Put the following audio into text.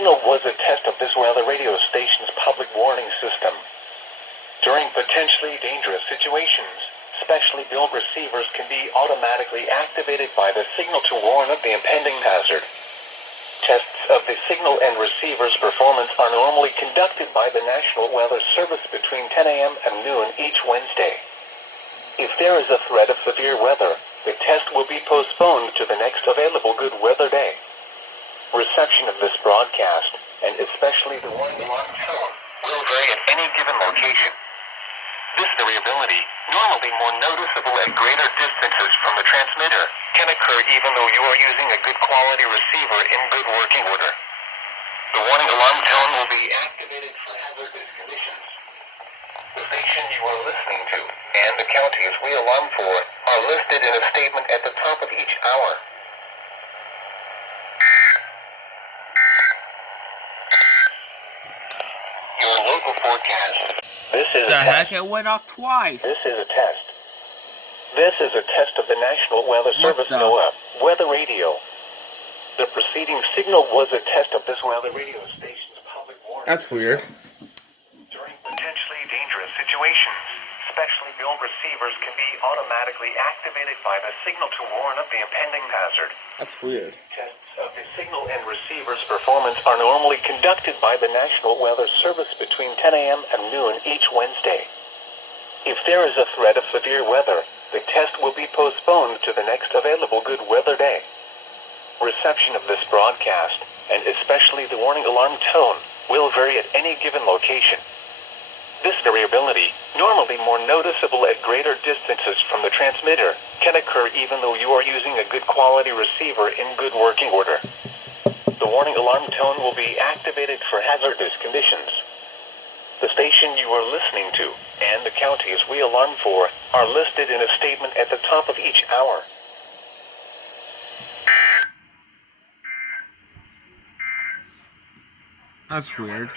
signal was a test of this weather radio station's public warning system. During potentially dangerous situations, specially built receivers can be automatically activated by the signal to warn of the impending hazard. Tests of the signal and receiver's performance are normally conducted by the National Weather Service between 10 a.m. and noon each Wednesday. If there is a threat of severe weather, the test will be postponed to the next available good weather day. Reception of this broadcast, and especially the warning alarm tone, will vary at any given location. This variability, normally more noticeable at greater distances from the transmitter, can occur even though you are using a good quality receiver in good working order. The warning alarm tone will be activated for hazardous conditions. The station you are listening to, and the counties we alarm for, are listed in a statement at the top of each hour. Your local forecast. This is The a heck? test. It went off twice. This is a test. This is a test of the National Weather What Service the? NOAA Weather Radio. The preceding signal was a test of this weather radio station's public warning. That's weird. During potentially dangerous situations, specially built receivers can be automatically activated by the signal to warn of the impending hazard. That's weird. Tests of the signal and receiver's performance are normally conducted by the National Weather Service between 10 a.m. and noon each Wednesday. If there is a threat of severe weather, the test will be postponed to the next available good weather day. Reception of this broadcast, and especially the warning alarm tone, will vary at any given location. This variability, normally more noticeable at greater distances from the transmitter, can occur even though you are using a good quality receiver in good working order. The warning alarm tone will be activated for hazardous conditions. The station you are listening to, and the counties we alarm for, are listed in a statement at the top of each hour. That's weird.